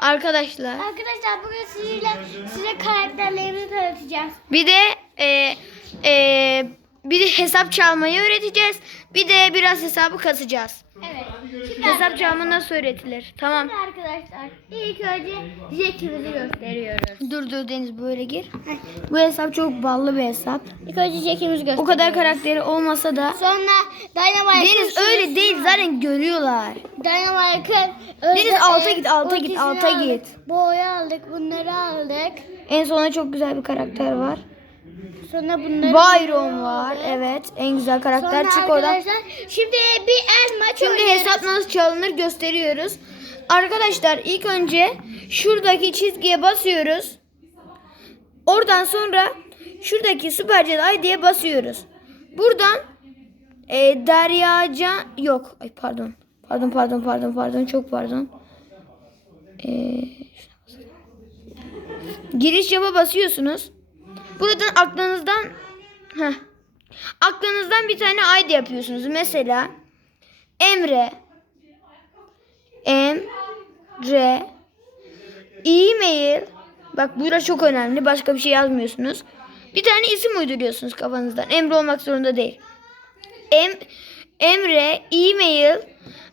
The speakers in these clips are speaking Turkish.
Arkadaşlar. Arkadaşlar bugün sizinle size karakterlerimizi tanıtacağız. Bir de e, e, bir hesap çalmayı öğreteceğiz. Bir de biraz hesabı kasacağız. Evet. Şimdi Hesap çalma nasıl öğretilir? Tamam. Şimdi arkadaşlar ilk önce Jack'imizi gösteriyoruz. Dur dur Deniz böyle gir. Bu hesap çok ballı bir hesap. İlk önce Jack'imizi gösteriyoruz. O kadar karakteri olmasa da. Sonra Dynamite'ın Deniz öyle değil zaten görüyorlar. Dynamite'ın Deniz alta git, alta git, alta git. Boyu aldık, bunları aldık. En sona çok güzel bir karakter var. Sonra bunları Byron var. Evet. En güzel karakter. Sonra Çık oradan. şimdi bir el maç Şimdi hesap nasıl çalınır gösteriyoruz. Arkadaşlar ilk önce şuradaki çizgiye basıyoruz. Oradan sonra şuradaki Süper ID'ye basıyoruz. Buradan e, Deryacan yok. Ay pardon. Pardon pardon pardon pardon çok pardon. E, giriş yapa basıyorsunuz. Buradan aklınızdan heh, aklınızdan bir tane ID yapıyorsunuz. Mesela Emre Emre e-mail bak burası çok önemli. Başka bir şey yazmıyorsunuz. Bir tane isim uyduruyorsunuz kafanızdan. Emre olmak zorunda değil. Em Emre e-mail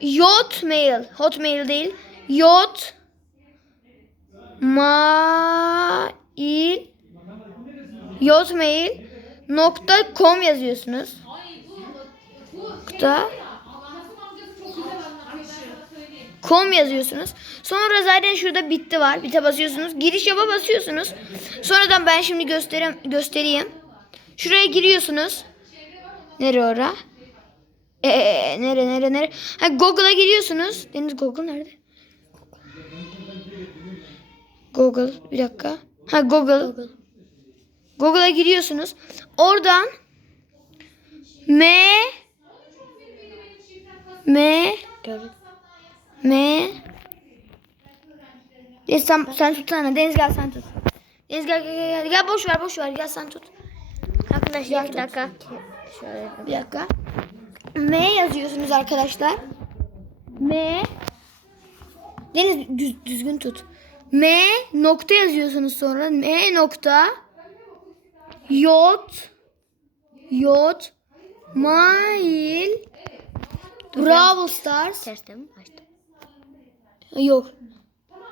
Yotmail Hotmail değil Yot mail Yotmail nokta com yazıyorsunuz. Nokta com yazıyorsunuz. Sonra zaten şurada bitti var. Bite basıyorsunuz. Giriş yapa basıyorsunuz. Sonradan ben şimdi göstereyim, göstereyim. Şuraya giriyorsunuz. Nere ora? Ee, nere nere nere? Ha Google'a giriyorsunuz. Deniz Google nerede? Google bir dakika. Ha Google. Google'a giriyorsunuz. Oradan M M M Deniz sen, sen tutsana. Deniz gel sen tut. Deniz gel gel gel. Gel, boş ver boş ver. Gel sen tut. Arkadaşlar bir dakika. Şöyle. Bir dakika. M yazıyorsunuz arkadaşlar. M Deniz düz, düzgün tut. M nokta yazıyorsunuz sonra. M nokta Yot Yot Mail Bravo Stars Ters mi? Açtım. Yok.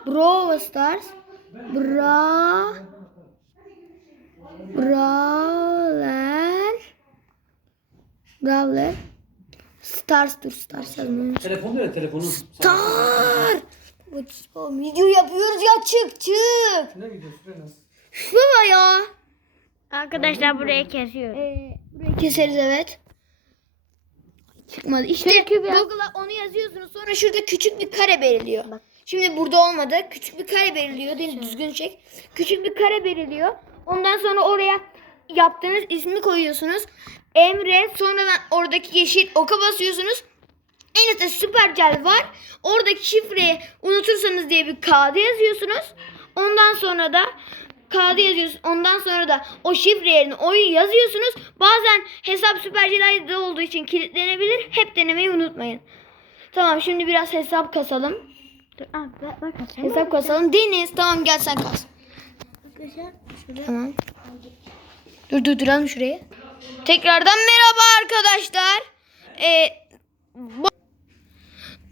Bravo Stars. Bra. Brawler. Brawler. Stars dur Stars yazmıyorum. Telefon nerede telefonu? Star. Video yapıyoruz ya çık çık. Ne gidiyorsun baba ya. Arkadaşlar buraya kesiyorum. Ee, burayı keseriz evet. Çıkmadı. İşte Çünkü Google'a onu yazıyorsunuz. Sonra şurada küçük bir kare belirliyor. Bak. Şimdi burada olmadı. Küçük bir kare belirliyor. Deniz düzgün çek. Küçük bir kare belirliyor. Ondan sonra oraya yaptığınız ismi koyuyorsunuz. Emre sonradan oradaki yeşil oka basıyorsunuz. En üstte süpercel var. Oradaki şifreyi unutursanız diye bir kağıda yazıyorsunuz. Ondan sonra da kağıda yazıyorsunuz. Ondan sonra da o şifre yerine oyu yazıyorsunuz. Bazen hesap süpercel ID'de olduğu için kilitlenebilir. Hep denemeyi unutmayın. Tamam şimdi biraz hesap kasalım. Dur, aa, bak, bak, bak. Hesap kasalım. Deniz tamam gel sen kas. Tamam. Dur dur duralım şuraya. Tekrardan merhaba arkadaşlar. Ee, bu-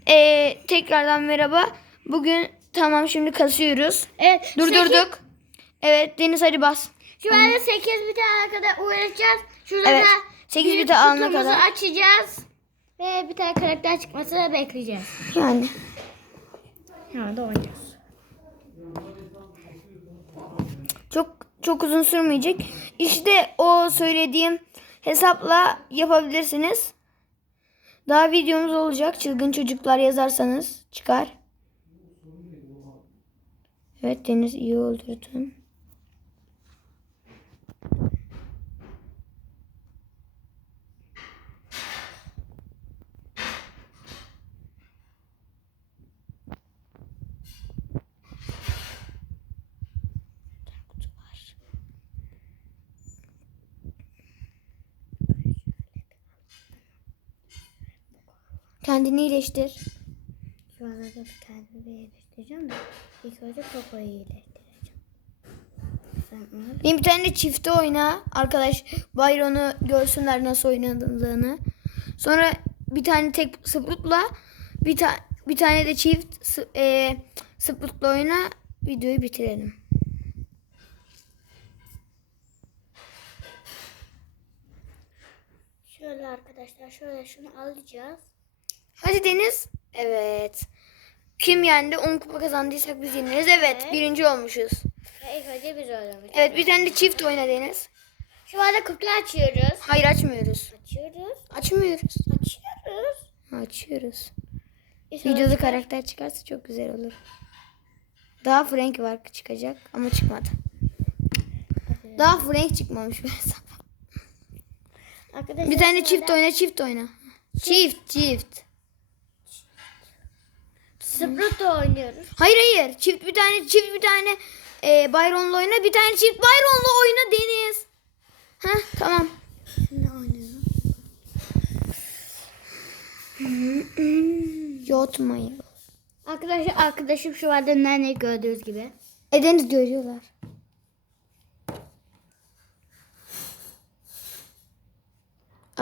ee, tekrardan merhaba. Bugün tamam şimdi kasıyoruz. Evet. Durdurduk. Evet Deniz hadi bas. Şu anda 8 bite kadar uğraşacağız. Şurada Evet, da 8 büyük bite alana kutumuzu kadar. açacağız. Ve bir tane karakter çıkmasını bekleyeceğiz. Yani. Yani da oynayacağız. Çok çok uzun sürmeyecek. İşte o söylediğim hesapla yapabilirsiniz. Daha videomuz olacak. Çılgın çocuklar yazarsanız çıkar. Evet Deniz iyi öldürdün. Kendini iyileştir. Şu anda da bir iyileştireceğim de ilk önce kafayı iyileştireceğim. Benim bir tane çifte oyna. Arkadaş Byron'u görsünler nasıl oynadığını. Sonra bir tane tek Sprout'la bir, ta bir tane de çift e, Sprout'la oyna. Videoyu bitirelim. Şöyle arkadaşlar şöyle şunu alacağız. Hadi Deniz. Evet. Kim yendi? 10 kupa kazandıysak biz yeneriz. Evet. Birinci olmuşuz. İlk önce biz oynamışız. Evet bir tane de çift oyna Deniz. Şu anda kutu açıyoruz. Hayır açmıyoruz. Açıyoruz. Açmıyoruz. Açıyoruz. Açıyoruz. Videoda karakter çıkarsa çok güzel olur. Daha Frank var çıkacak ama çıkmadı. Daha Frank çıkmamış mesela. Arkadaşlar Bir tane çift oyna çift oyna. Çift çift. Sprout da oynuyoruz. Hayır hayır çift bir tane çift bir tane e, Byron'la oyna bir tane çift Byron'la oyna Deniz. Heh tamam. Şimdi oynuyorum. Yotmayın. Arkadaşlar arkadaşım şu anda nane gördüğünüz gibi. E Deniz görüyorlar.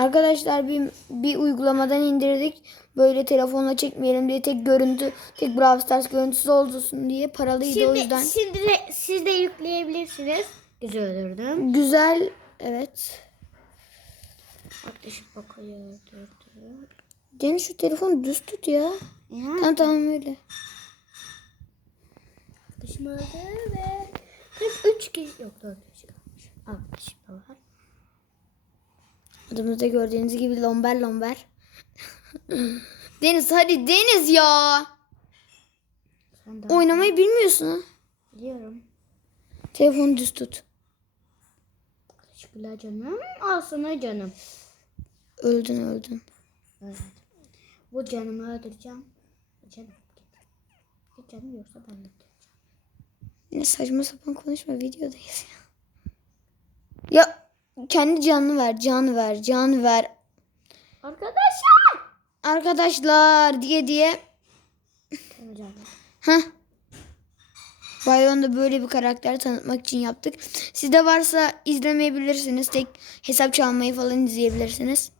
Arkadaşlar bir, bir uygulamadan indirdik. Böyle telefonla çekmeyelim diye tek görüntü, tek Brawl Stars görüntüsü olsun diye paralıydı o Şimdi, yüzden. şimdi de siz de yükleyebilirsiniz. Güzel olurdu. Güzel, evet. Arkadaşım bakıyor. Durdu. Deniz şu telefonu düz tut ya. Ya. Tamam tamam öyle. Arkadaşım öldü ve 43 kişi yok 4 kişi kalmış. Arkadaşım da var. Adımızda gördüğünüz gibi lomber lomber. Deniz hadi Deniz ya. Oynamayı bilmiyorsun ha. biliyorum. Telefonu düz tut. Teşekkürler canım. Al sana canım. Öldün öldün. Evet. Bu canımı öldüreceğim. Canım. Hiç canım yoksa ben de öldüreceğim. Ne saçma sapan konuşma videodayız ya. Ya kendi canını ver, can ver, can ver. Arkadaşlar. Arkadaşlar diye diye. Heh. Bayron'da böyle bir karakter tanıtmak için yaptık. Sizde varsa izlemeyebilirsiniz. Tek hesap çalmayı falan izleyebilirsiniz.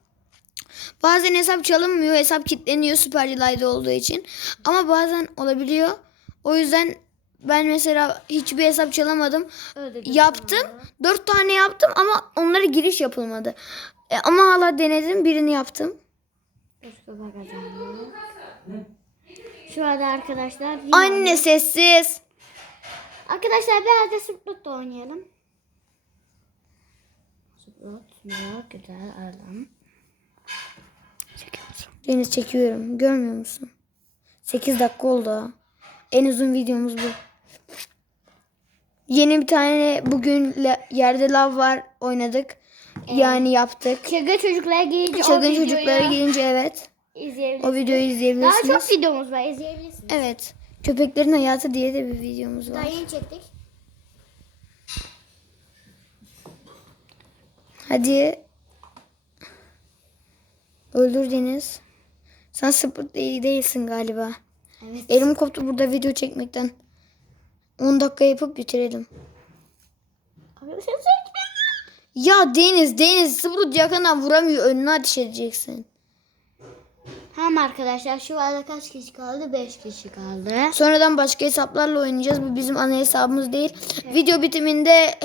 Bazen hesap çalınmıyor. Hesap kilitleniyor Super Delay'da olduğu için. Ama bazen olabiliyor. O yüzden ben mesela hiçbir hesap çalamadım. Öldürdüm. Yaptım. Dört tane yaptım ama onlara giriş yapılmadı. E, ama hala denedim. Birini yaptım. Şu anda arkadaşlar. Anne sessiz. Arkadaşlar biraz da Sprout da oynayalım. Güzel alalım. Deniz çekiyorum. Görmüyor musun? 8 dakika oldu. En uzun videomuz bu. Yeni bir tane bugün la- yerde lav var oynadık. Yani yaptık. Çılgın çocuklar gelince Çılgın çocuklara gelince evet. O videoyu Daha izleyebilirsiniz. çok videomuz var izleyebilirsiniz. Evet. Köpeklerin hayatı diye de bir videomuz Daha var. yeni çektik. Hadi. Öldür Deniz. Sen iyi değilsin galiba. Evet. Elim koptu burada video çekmekten. 10 dakika yapıp bitirelim. Çekme. Ya Deniz, Deniz Sprut yakından vuramıyor. Önüne ateş edeceksin. Tamam arkadaşlar şu anda kaç kişi kaldı? 5 kişi kaldı. Sonradan başka hesaplarla oynayacağız. Bu bizim ana hesabımız değil. Video bitiminde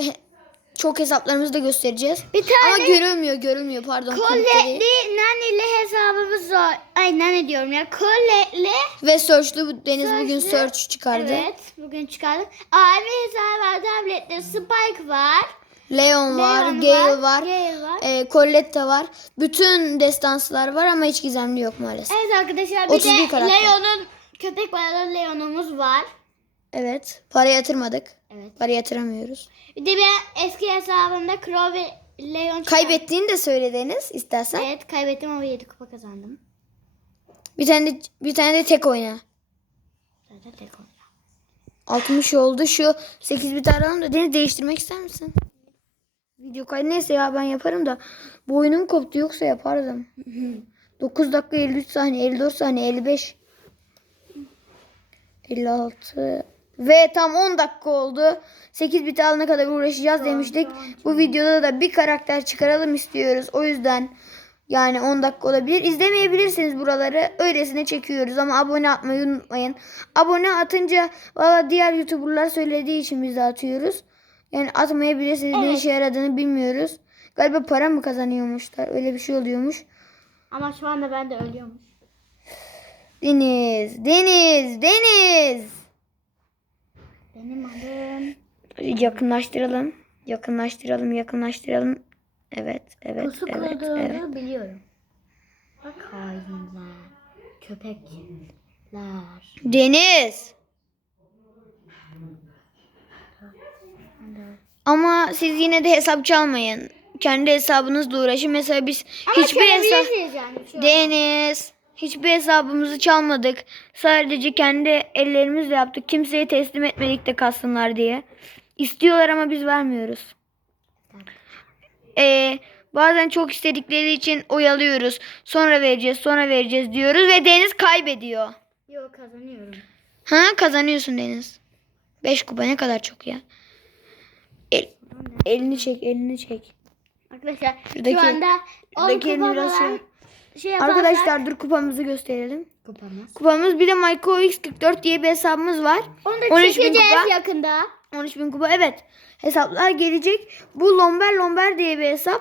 çok hesaplarımızı da göstereceğiz. Bir tane Ama görülmüyor, görülmüyor. Pardon. Koletli naneli hesabımız var. Ay nane diyorum ya. Koletli. Ve Search'lü Deniz bugün Search'lü. Search çıkardı. Evet bugün çıkardık. Abi hesabı var. Tabletli Spike var. Leon var, Leon Gale var, Gale var. e, Colette var. Bütün destanslar var ama hiç gizemli yok maalesef. Evet arkadaşlar bir 31 de karakter. Leon'un köpek balığı Leon'umuz var. Evet. Para yatırmadık. Evet. Para yatıramıyoruz. Bir de ben eski hesabımda Crow ve Leon. Kaybettiğini de söyle Deniz istersen. Evet kaybettim ama 7 kupa kazandım. Bir tane de, bir tane de tek oyna. Zaten tek oyna. 60 oldu. Şu 8 bit alalım da Deniz değiştirmek ister misin? Video kaydı neyse ya ben yaparım da bu oyunum koptu yoksa yapardım. 9 dakika 53 saniye 54 saniye 55. 56 ve tam 10 dakika oldu. 8 bit alana kadar uğraşacağız demiştik. Bu videoda da bir karakter çıkaralım istiyoruz. O yüzden yani 10 dakika olabilir. İzlemeyebilirsiniz buraları. Öylesine çekiyoruz ama abone atmayı unutmayın. Abone atınca valla diğer YouTuber'lar söylediği için biz de atıyoruz. Yani atmayabilirsiniz. Ne Evet. işe yaradığını bilmiyoruz. Galiba para mı kazanıyormuşlar? Öyle bir şey oluyormuş. Ama şu anda ben de ölüyormuş. Deniz, Deniz, Deniz. Benim adım Yakınlaştıralım. Yakınlaştıralım, yakınlaştıralım. Evet, evet, Pusu evet, evet. biliyorum. Bak hainler. Köpekler. Deniz. Ama siz yine de hesap çalmayın. Kendi hesabınızla uğraşın. Mesela biz hiçbir hesap... yani. şey. Deniz. Hiçbir hesabımızı çalmadık. Sadece kendi ellerimizle yaptık. Kimseye teslim etmedik de kalsınlar diye. İstiyorlar ama biz vermiyoruz. Ee, bazen çok istedikleri için oyalıyoruz. Sonra vereceğiz, sonra vereceğiz diyoruz ve Deniz kaybediyor. Yok kazanıyorum. Ha kazanıyorsun Deniz. 5 kupa ne kadar çok ya. El, elini çek, elini çek. Arkadaşlar şu anda 10 şuradaki kupam biraz olan şey- yaparsak. Arkadaşlar dur kupamızı gösterelim. Kupamız. Kupamız bir de MyCoX44 diye bir hesabımız var. Onu 13 da bin çekeceğiz kupa. yakında. 13 bin kupa evet. Hesaplar gelecek. Bu Lomber Lomber diye bir hesap.